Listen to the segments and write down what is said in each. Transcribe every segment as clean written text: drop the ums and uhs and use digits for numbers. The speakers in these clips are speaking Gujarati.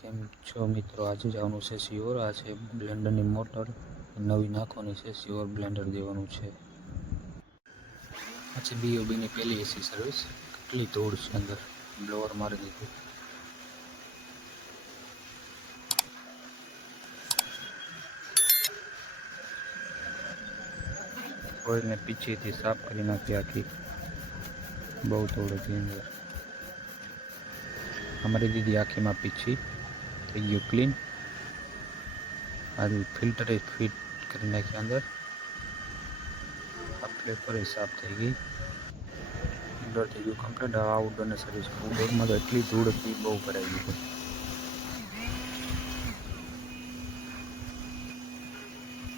કેમ છો મિત્રો? આજે જવાનું છે સિયોર. આ છે બ્લેન્ડરની મોટર નવી નાખવાની છે. સિયોર બ્લેન્ડર દેવાનું છે. આ છે બીઓબીની પહેલી એસી સર્વિસ. કેટલી ધૂળ છે અંદર, બ્લોઅર મારી દીધું. ઓઇલને પીછીથી સાફ કરી નાખી આખી, બહુ ધૂળ હતી અંદર. અમારી દીદી આખીમાં પીછી થઈ ગયું ક્લીન. આજુ ફિલ્ટર ફિટ કરી નાખી અંદર. આ ફ્લેપર સાફ થઈ ગઈ. ઇન્ડોર થઈ ગયું કમ્પ્લીટ. આઉટડોરની સર્વિસ. આઉટડોરમાં તો એટલી ધૂળ હતી, બહુ ભરાઈ ગઈ હતી.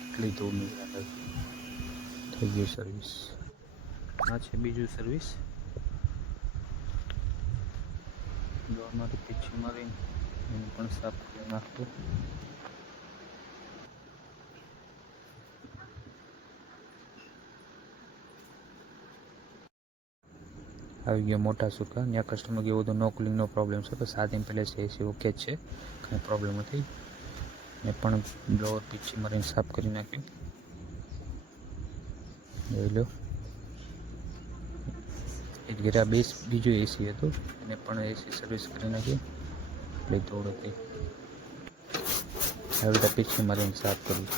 એટલી ધૂળ નીકળે અંદર. થઈ ગયું સર્વિસ. આ છે બીજું સર્વિસ. ડોરમાંથી પીછી મારીને એને પણ સાફ કરી નાખતું. આવી ગયો મોટા સુકા. ત્યાં કસ્ટમર કેવું તો નો કુલિંગનો પ્રોબ્લેમ છે, પણ 7 પહેલે છે એસી ઓકે જ છે, કંઈ પ્રોબ્લેમ નથી. મેં પણ બ્લોઅર પીછી મારીને સાફ કરી નાખ્યું. જોઈ લો. એક ઘેરા બીજું એસી હતું, એને પણ એસી સર્વિસ કરી નાખી. એટલી ધૂળ હતી. આવી રીતે પીછી મારીને સાફ કરી.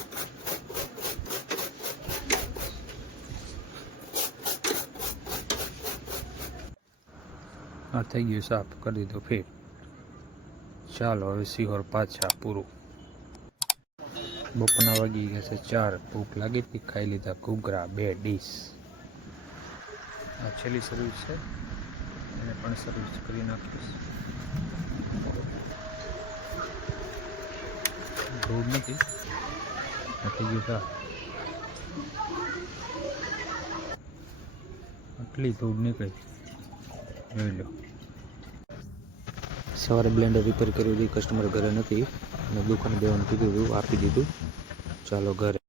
આ થઈ ગયું સાફ, કરી દીધું ફિટ. ચાલો હવે સિહોર પાછા પૂરું. બપોરના વાગી ગયા છે 4. ભૂખ લાગી હતી, ખાઈ લીધા ઘૂઘરા 2 ડીશ. આ છેલ્લી સર્વિસ છે, એને પણ સર્વિસ કરી નાખીશ. ધૂળ નથી, થઈ ગયું સાફ. આટલી ધૂળ નીકળી, જોઈ લો. સવારે બ્લેન્ડર રિપેર કર્યું હતું, કસ્ટમર ઘરે નથી અને દુકાને દેવાનું કીધું હતું, આપી દીધું. ચાલો ઘરે.